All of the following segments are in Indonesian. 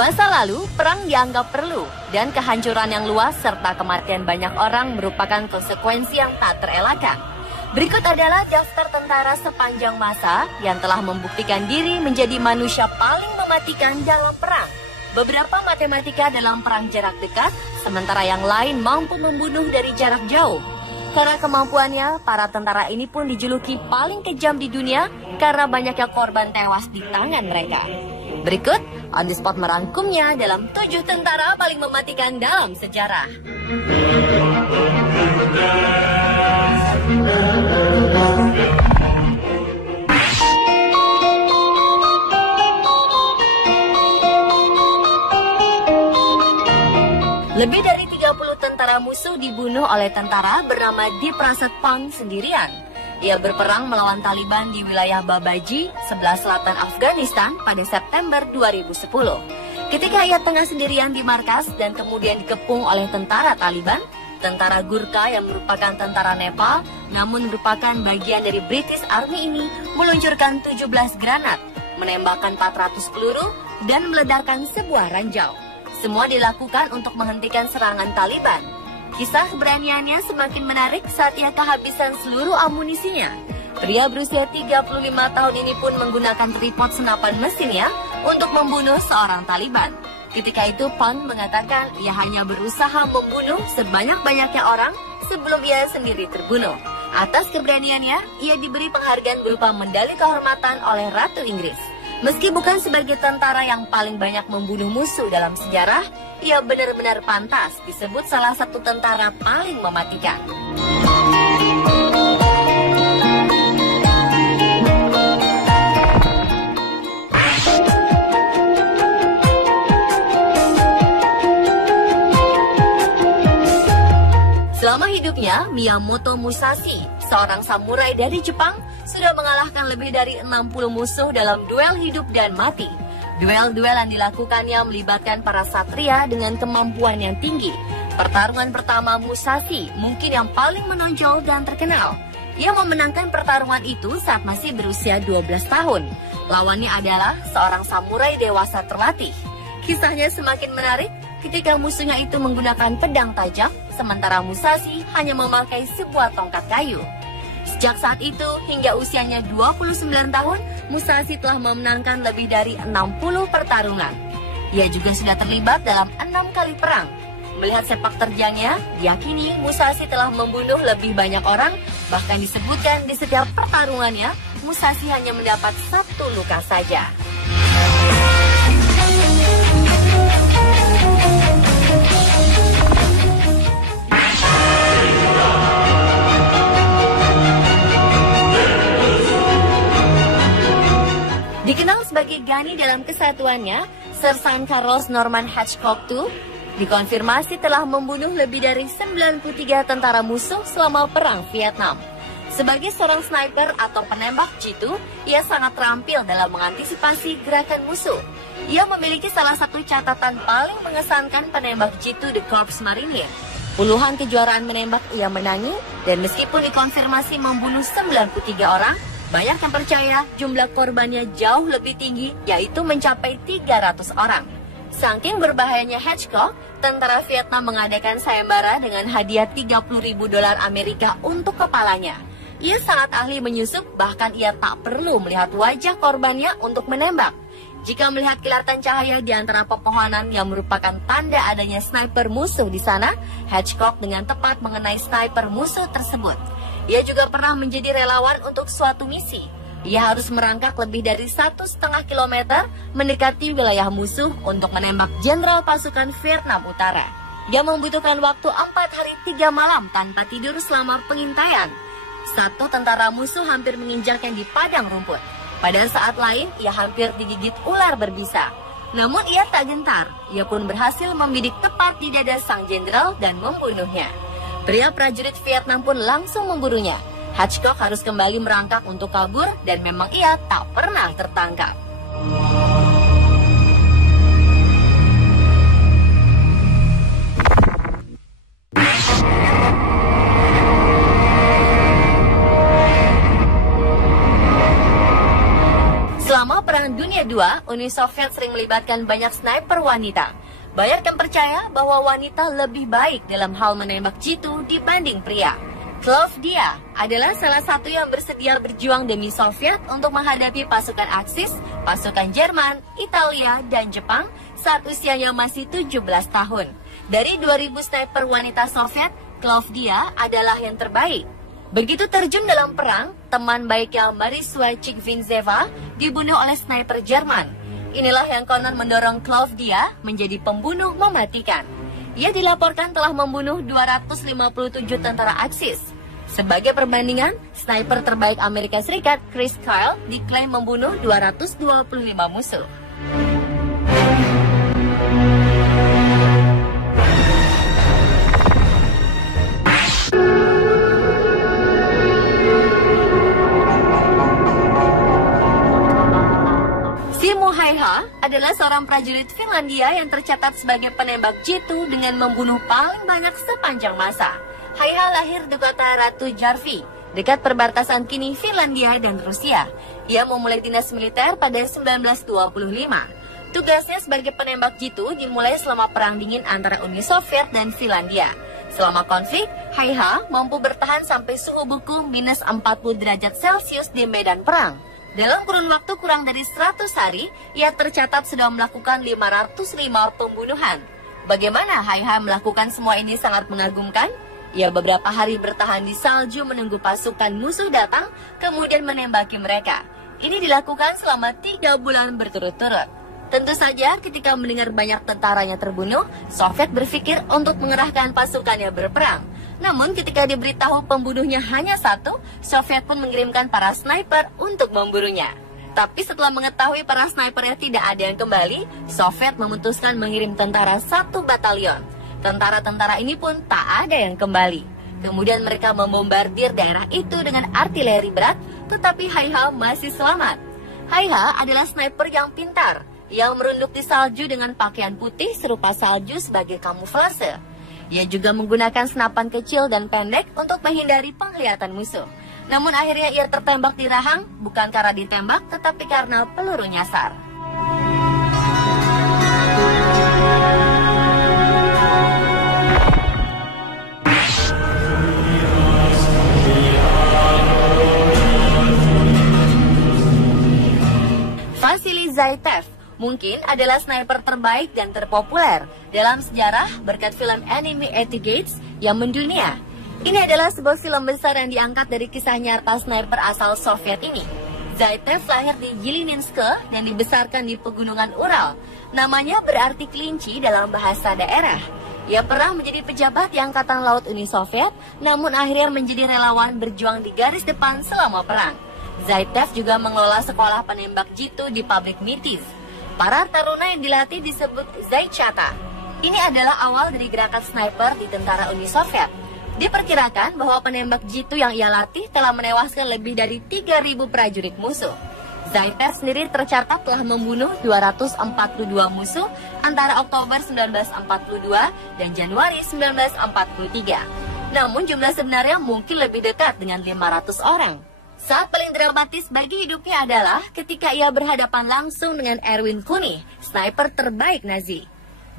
masa lalu, perang dianggap perlu, dan kehancuran yang luas serta kematian banyak orang merupakan konsekuensi yang tak terelakkan. Berikut adalah daftar tentara sepanjang masa yang telah membuktikan diri menjadi manusia paling mematikan dalam perang. Beberapa matematika dalam perang jarak dekat, sementara yang lain mampu membunuh dari jarak jauh. Karena kemampuannya, para tentara ini pun dijuluki paling kejam di dunia karena banyaknya korban tewas di tangan mereka. Berikut, On The Spot merangkumnya dalam 7 tentara paling mematikan dalam sejarah. Lebih dari 30 tentara musuh dibunuh oleh tentara bernama Diprasad Pang sendirian. Ia berperang melawan Taliban di wilayah Babaji, sebelah selatan Afghanistan pada September 2010. Ketika ia tengah sendirian di markas dan kemudian dikepung oleh tentara Taliban, tentara Gurkha yang merupakan tentara Nepal, namun merupakan bagian dari British Army ini, meluncurkan 17 granat, menembakkan 400 peluru, dan meledakkan sebuah ranjau. Semua dilakukan untuk menghentikan serangan Taliban. Kisah keberaniannya semakin menarik saat ia kehabisan seluruh amunisinya. Pria berusia 35 tahun ini pun menggunakan tripod senapan mesinnya untuk membunuh seorang Taliban. Ketika itu Pang mengatakan ia hanya berusaha membunuh sebanyak-banyaknya orang sebelum ia sendiri terbunuh. Atas keberaniannya, ia diberi penghargaan berupa medali kehormatan oleh Ratu Inggris. Meski bukan sebagai tentara yang paling banyak membunuh musuh dalam sejarah, ia benar-benar pantas disebut salah satu tentara paling mematikan. Selama hidupnya, Miyamoto Musashi, seorang samurai dari Jepang, sudah mengalahkan lebih dari 60 musuh dalam duel hidup dan mati. Duel-duel yang dilakukannya melibatkan para satria dengan kemampuan yang tinggi. Pertarungan pertama Musashi mungkin yang paling menonjol dan terkenal. Ia memenangkan pertarungan itu saat masih berusia 12 tahun. Lawannya adalah seorang samurai dewasa terlatih. Kisahnya semakin menarik ketika musuhnya itu menggunakan pedang tajam, sementara Musashi hanya memakai sebuah tongkat kayu. Sejak saat itu hingga usianya 29 tahun, Musashi telah memenangkan lebih dari 60 pertarungan. Ia juga sudah terlibat dalam 6 kali perang. Melihat sepak terjangnya, diyakini Musashi telah membunuh lebih banyak orang, bahkan disebutkan di setiap pertarungannya, Musashi hanya mendapat 1 luka saja. Dikenal sebagai Gani dalam kesatuannya, Sersan Carlos Norman Hatchcock II dikonfirmasi telah membunuh lebih dari 93 tentara musuh selama Perang Vietnam. Sebagai seorang sniper atau penembak jitu, ia sangat terampil dalam mengantisipasi gerakan musuh. Ia memiliki salah satu catatan paling mengesankan penembak jitu di Korps Marinir. Puluhan kejuaraan menembak ia menangi, dan meskipun dikonfirmasi membunuh 93 orang, banyak yang percaya jumlah korbannya jauh lebih tinggi, yaitu mencapai 300 orang. Saking berbahayanya Hatchcock, tentara Vietnam mengadakan sayembara dengan hadiah $30.000 Amerika untuk kepalanya. Ia sangat ahli menyusup, bahkan ia tak perlu melihat wajah korbannya untuk menembak. Jika melihat kilatan cahaya di antara pepohonan yang merupakan tanda adanya sniper musuh di sana, Hatchcock dengan tepat mengenai sniper musuh tersebut. Ia juga pernah menjadi relawan untuk suatu misi. Ia harus merangkak lebih dari 1,5 kilometer mendekati wilayah musuh untuk menembak jenderal pasukan Vietnam Utara. Dia membutuhkan waktu 4 hari 3 malam tanpa tidur selama pengintaian. Satu tentara musuh hampir menginjaknya di padang rumput. Pada saat lain, ia hampir digigit ular berbisa. Namun ia tak gentar. Ia pun berhasil membidik tepat di dada sang jenderal dan membunuhnya. Pria prajurit Vietnam pun langsung memburunya. Hatchcock harus kembali merangkak untuk kabur dan memang ia tak pernah tertangkap. Selama Perang Dunia kedua, Uni Soviet sering melibatkan banyak sniper wanita. Banyak yang percaya bahwa wanita lebih baik dalam hal menembak jitu dibanding pria. Klavdia adalah salah satu yang bersedia berjuang demi Soviet untuk menghadapi pasukan Aksis, pasukan Jerman, Italia, dan Jepang saat usianya masih 17 tahun. Dari 2000 sniper wanita Soviet, Klavdia adalah yang terbaik. Begitu terjun dalam perang, teman baiknya Marisua Chikvintseva dibunuh oleh sniper Jerman. Inilah yang konon mendorong Klavdia menjadi pembunuh mematikan. Ia dilaporkan telah membunuh 257 tentara Aksis. Sebagai perbandingan, sniper terbaik Amerika Serikat, Chris Kyle, diklaim membunuh 225 musuh. Simo Häyhä adalah seorang prajurit Finlandia yang tercatat sebagai penembak jitu dengan membunuh paling banyak sepanjang masa. Häyhä lahir di kota Ratujärvi, dekat perbatasan kini Finlandia dan Rusia. Ia memulai dinas militer pada 1925. Tugasnya sebagai penembak jitu dimulai selama Perang Dingin antara Uni Soviet dan Finlandia. Selama konflik, Häyhä mampu bertahan sampai suhu beku minus 40 derajat Celcius di medan perang. Dalam kurun waktu kurang dari 100 hari, ia tercatat sudah melakukan 505 pembunuhan. Bagaimana Häyhä melakukan semua ini sangat mengagumkan? Ia beberapa hari bertahan di salju menunggu pasukan musuh datang, kemudian menembaki mereka. Ini dilakukan selama 3 bulan berturut-turut. Tentu saja ketika mendengar banyak tentaranya terbunuh, Soviet berpikir untuk mengerahkan pasukannya berperang. Namun ketika diberitahu pembunuhnya hanya satu, Soviet pun mengirimkan para sniper untuk memburunya. Tapi setelah mengetahui para snipernya tidak ada yang kembali, Soviet memutuskan mengirim tentara 1 batalion. Tentara-tentara ini pun tak ada yang kembali. Kemudian mereka membombardir daerah itu dengan artileri berat, tetapi Häyhä masih selamat. Häyhä adalah sniper yang pintar, yang merunduk di salju dengan pakaian putih serupa salju sebagai kamuflase. Ia juga menggunakan senapan kecil dan pendek untuk menghindari penglihatan musuh. Namun akhirnya ia tertembak di rahang, bukan karena ditembak, tetapi karena peluru nyasar. Vasily Zaitsev mungkin adalah sniper terbaik dan terpopuler dalam sejarah berkat film Enemy at the Gates yang mendunia. Ini adalah sebuah film besar yang diangkat dari kisah nyata sniper asal Soviet ini. Zaitsev lahir di Yelininsk dan dibesarkan di pegunungan Ural. Namanya berarti kelinci dalam bahasa daerah. Ia pernah menjadi pejabat di Angkatan Laut Uni Soviet, namun akhirnya menjadi relawan berjuang di garis depan selama perang. Zaitsev juga mengelola sekolah penembak jitu di pabrik Mitis. Para taruna yang dilatih disebut Zaychata. Ini adalah awal dari gerakan sniper di tentara Uni Soviet. Diperkirakan bahwa penembak jitu yang ia latih telah menewaskan lebih dari 3.000 prajurit musuh. Zaitsev sendiri tercatat telah membunuh 242 musuh antara Oktober 1942 dan Januari 1943. Namun jumlah sebenarnya mungkin lebih dekat dengan 500 orang. Saat paling dramatis bagi hidupnya adalah ketika ia berhadapan langsung dengan Erwin Kuni, sniper terbaik Nazi.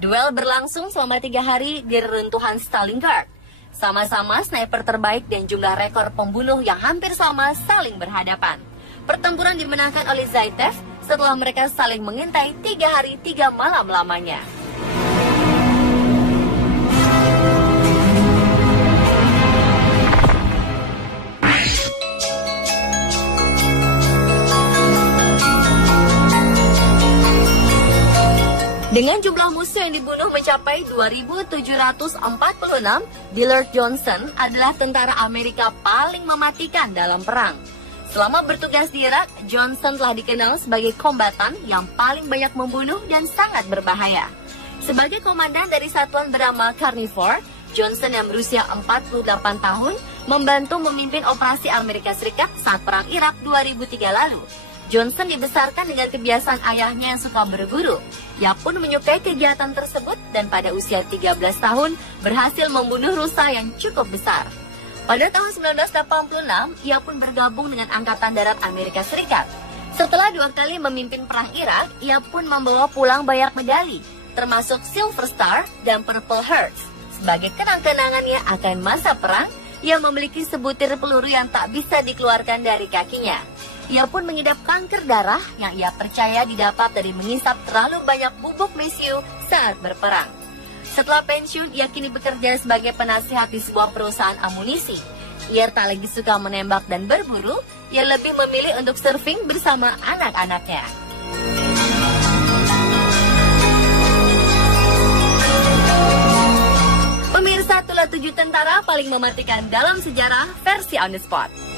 Duel berlangsung selama 3 hari di reruntuhan Stalingrad. Sama-sama sniper terbaik dan jumlah rekor pembunuh yang hampir sama saling berhadapan. Pertempuran dimenangkan oleh Zaitsev setelah mereka saling mengintai 3 hari 3 malam lamanya. Dengan jumlah musuh yang dibunuh mencapai 2.746, Dillard Johnson adalah tentara Amerika paling mematikan dalam perang. Selama bertugas di Irak, Johnson telah dikenal sebagai kombatan yang paling banyak membunuh dan sangat berbahaya. Sebagai komandan dari satuan bernama Carnivore, Johnson yang berusia 48 tahun membantu memimpin operasi Amerika Serikat saat Perang Irak 2003 lalu. Johnson dibesarkan dengan kebiasaan ayahnya yang suka berburu. Ia pun menyukai kegiatan tersebut dan pada usia 13 tahun berhasil membunuh rusa yang cukup besar. Pada tahun 1986, ia pun bergabung dengan Angkatan Darat Amerika Serikat. Setelah 2 kali memimpin Perang Irak, ia pun membawa pulang banyak medali, termasuk Silver Star dan Purple Hearts. Sebagai kenang-kenangannya akan masa perang, ia memiliki sebutir peluru yang tak bisa dikeluarkan dari kakinya. Ia pun mengidap kanker darah yang ia percaya didapat dari mengisap terlalu banyak bubuk mesiu saat berperang. Setelah pensiun, ia kini bekerja sebagai penasihat di sebuah perusahaan amunisi. Ia tak lagi suka menembak dan berburu, ia lebih memilih untuk surfing bersama anak-anaknya. Pemirsa, itulah 7 tentara paling mematikan dalam sejarah versi On The Spot.